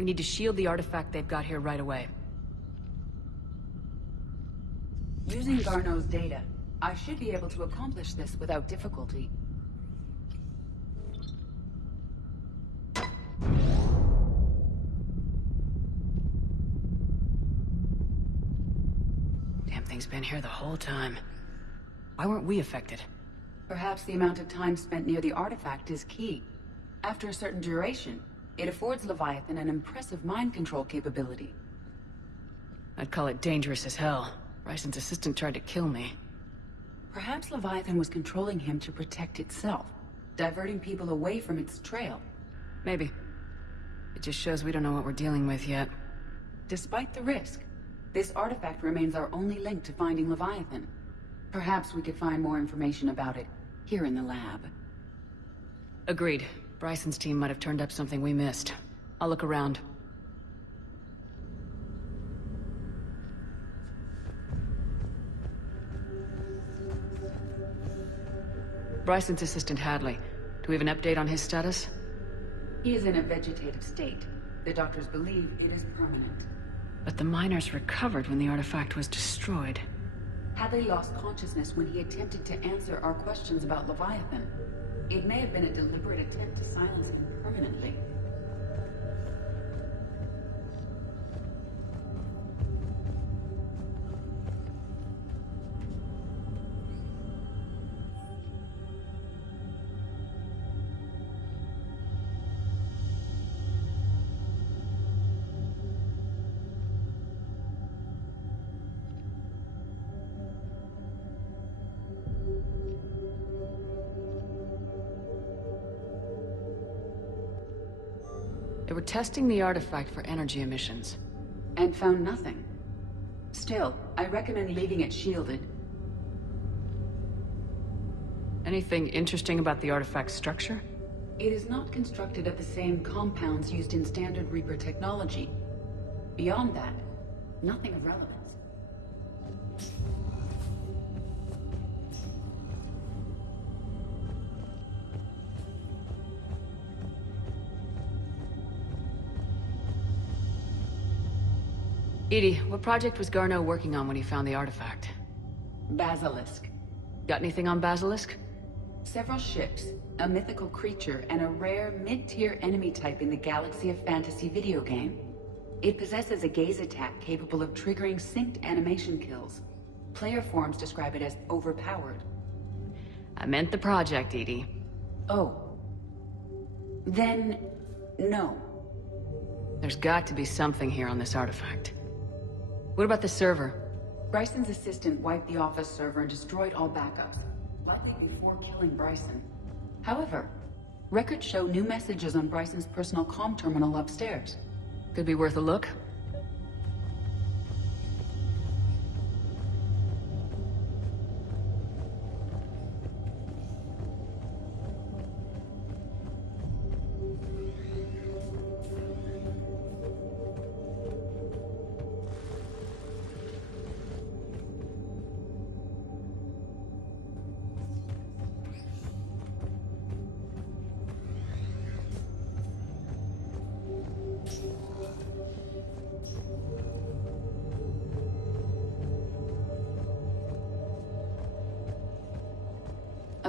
We need to shield the artifact they've got here right away. Using Garneau's data, I should be able to accomplish this without difficulty. Damn thing's been here the whole time. Why weren't we affected? Perhaps the amount of time spent near the artifact is key. After a certain duration, it affords Leviathan an impressive mind control capability. I'd call it dangerous as hell. Bryson's assistant tried to kill me. Perhaps Leviathan was controlling him to protect itself, diverting people away from its trail. Maybe. It just shows we don't know what we're dealing with yet. Despite the risk, this artifact remains our only link to finding Leviathan. Perhaps we could find more information about it here in the lab. Agreed. Bryson's team might have turned up something we missed. I'll look around. Bryson's assistant Hadley. Do we have an update on his status? He is in a vegetative state. The doctors believe it is permanent. But the miners recovered when the artifact was destroyed. Hadley lost consciousness when he attempted to answer our questions about Leviathan. It may have been a deliberate attempt to silence him permanently. They were testing the artifact for energy emissions. And found nothing. Still, I recommend leaving it shielded. Anything interesting about the artifact's structure? It is not constructed of the same compounds used in standard Reaper technology. Beyond that, nothing of relevance. Edie, what project was Garneau working on when he found the artifact? Basilisk. Got anything on Basilisk? Several ships, a mythical creature, and a rare mid-tier enemy type in the Galaxy of Fantasy video game. It possesses a gaze attack capable of triggering synced animation kills. Player forums describe it as overpowered. I meant the project, Edie. Oh. Then, no. There's got to be something here on this artifact. What about the server? Bryson's assistant wiped the office server and destroyed all backups, likely before killing Bryson. However, records show new messages on Bryson's personal comm terminal upstairs. Could be worth a look.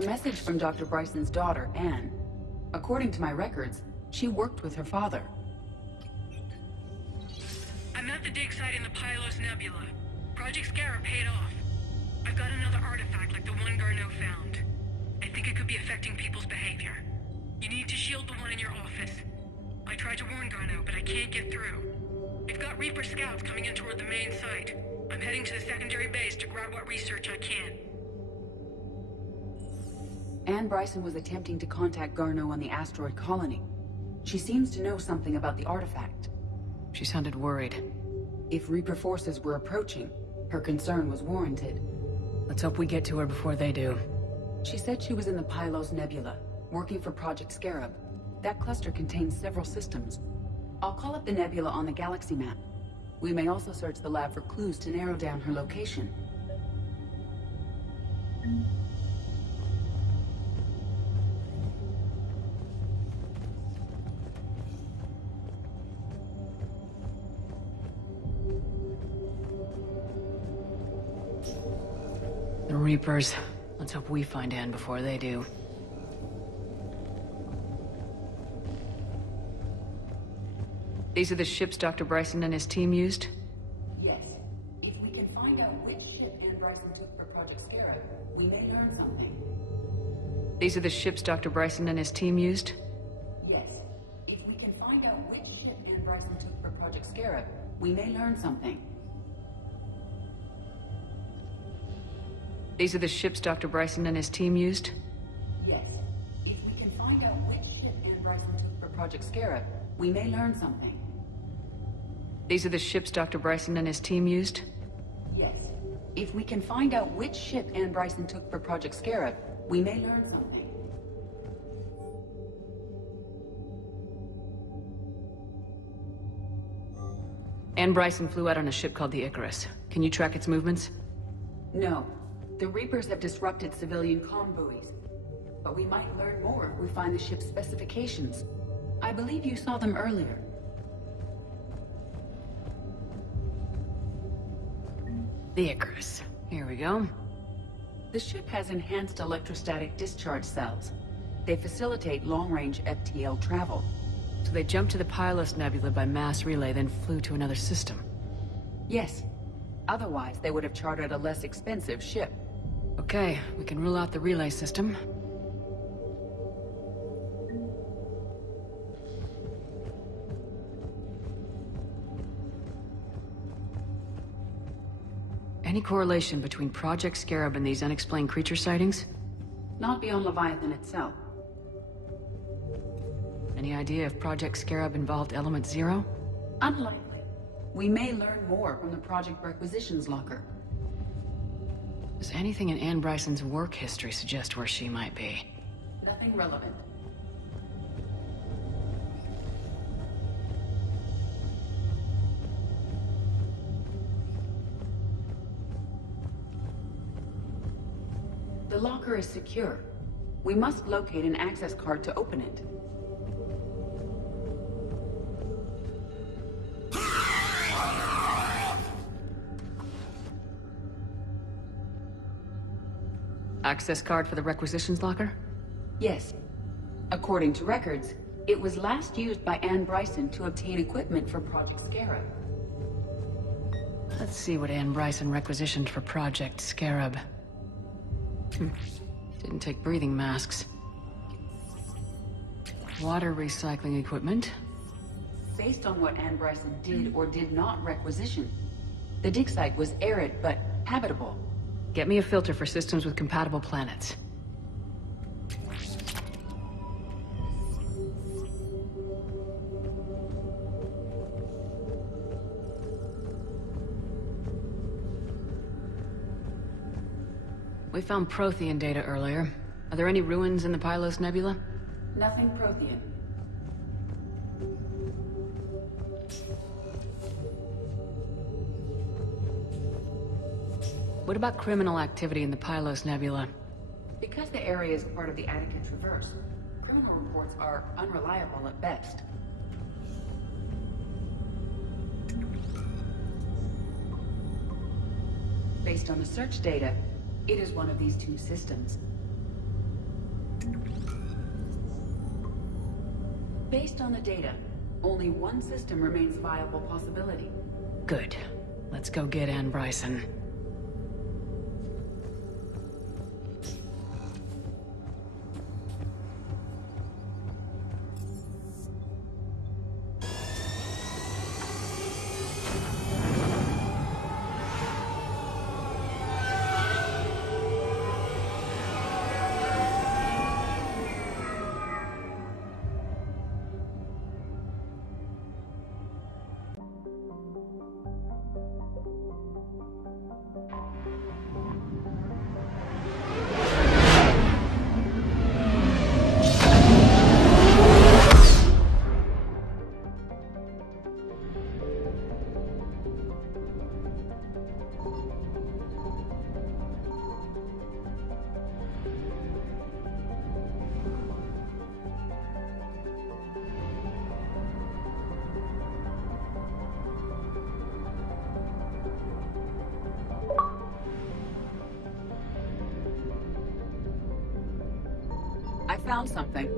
A message from Dr. Bryson's daughter, Anne. According to my records, she worked with her father. I'm at the dig site in the Pylos Nebula. Project Scarab paid off. I've got another artifact like the one Garneau found. I think it could be affecting people's behavior. You need to shield the one in your office. I tried to warn Garneau, but I can't get through. They've got Reaper scouts coming in toward the main site. I'm heading to the secondary base to grab what research I can. Anne Bryson was attempting to contact Garneau on the asteroid colony. She seems to know something about the artifact. She sounded worried. If Reaper forces were approaching, her concern was warranted. Let's hope we get to her before they do. She said she was in the Pylos Nebula, working for Project Scarab. That cluster contains several systems. I'll call up the nebula on the galaxy map. We may also search the lab for clues to narrow down her location. Reapers. Let's hope we find Anne before they do. These are the ships Dr. Bryson and his team used? Yes. If we can find out which ship Anne Bryson took for Project Scarab, we may learn something. These are the ships Dr. Bryson and his team used? Yes. If we can find out which ship Anne Bryson took for Project Scarab, we may learn something. These are the ships Dr. Bryson and his team used? Yes. If we can find out which ship Anne Bryson took for Project Scarab, we may learn something. These are the ships Dr. Bryson and his team used? Yes. If we can find out which ship Anne Bryson took for Project Scarab, we may learn something. Anne Bryson flew out on a ship called the Icarus. Can you track its movements? No. The Reapers have disrupted civilian comm buoys. But we might learn more if we find the ship's specifications. I believe you saw them earlier. The Icarus. Here we go. The ship has enhanced electrostatic discharge cells. They facilitate long-range FTL travel. So they jumped to the Pylos Nebula by mass relay, then flew to another system. Yes. Otherwise, they would have chartered a less expensive ship. Okay, we can rule out the relay system. Any correlation between Project Scarab and these unexplained creature sightings? Not beyond Leviathan itself. Any idea if Project Scarab involved Element Zero? Unlikely. We may learn more from the Project Requisitions Locker. Does anything in Anne Bryson's work history suggest where she might be? Nothing relevant. The locker is secure. We must locate an access card to open it. Access card for the requisitions locker? Yes. According to records, it was last used by Anne Bryson to obtain equipment for Project Scarab. Let's see what Anne Bryson requisitioned for Project Scarab. Didn't take breathing masks. Water recycling equipment. Based on what Anne Bryson did or did not requisition, the dig site was arid but habitable. Get me a filter for systems with compatible planets. We found Prothean data earlier. Are there any ruins in the Pylos Nebula? Nothing Prothean. What about criminal activity in the Pylos Nebula? Because the area is part of the Attica Traverse, criminal reports are unreliable at best. Based on the search data, it is one of these two systems. Based on the data, only one system remains a viable possibility. Good. Let's go get Anne Bryson. found something.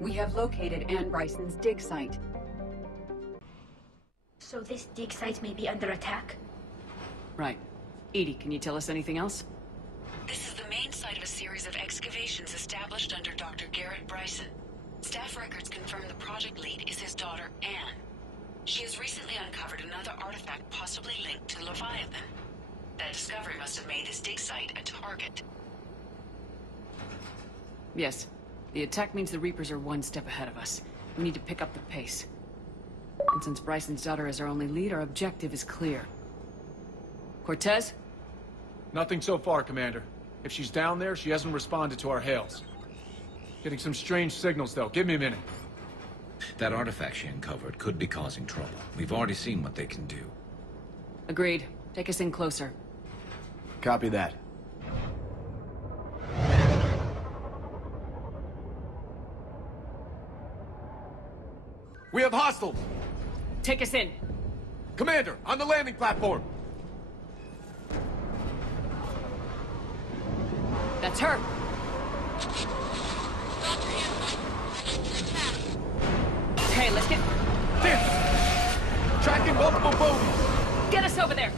We have located Anne Bryson's dig site. So this dig site may be under attack? Right. Edie, can you tell us anything else? This is the main site of a series of excavations established under Dr. Garrett Bryson. Staff records confirm the project lead is his daughter, Anne. She has recently uncovered another artifact possibly linked to Leviathan. That discovery must have made this dig site a target. Yes. The attack means the Reapers are one step ahead of us. We need to pick up the pace. And since Bryson's daughter is our only lead, our objective is clear. Cortez? Nothing so far, Commander. If she's down there, she hasn't responded to our hails. Getting some strange signals, though. Give me a minute. That artifact she uncovered could be causing trouble. We've already seen what they can do. Agreed. Take us in closer. Copy that. We have hostiles! Take us in. Commander, on the landing platform! That's her. Okay, let's get... Tracking multiple bogies! Get us over there!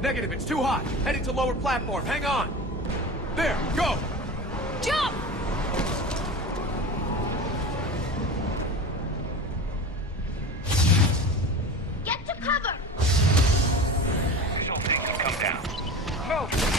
Negative, it's too hot. Heading to lower platform, hang on! There, go! Jump! Get to cover! Visual thing could come down. Move!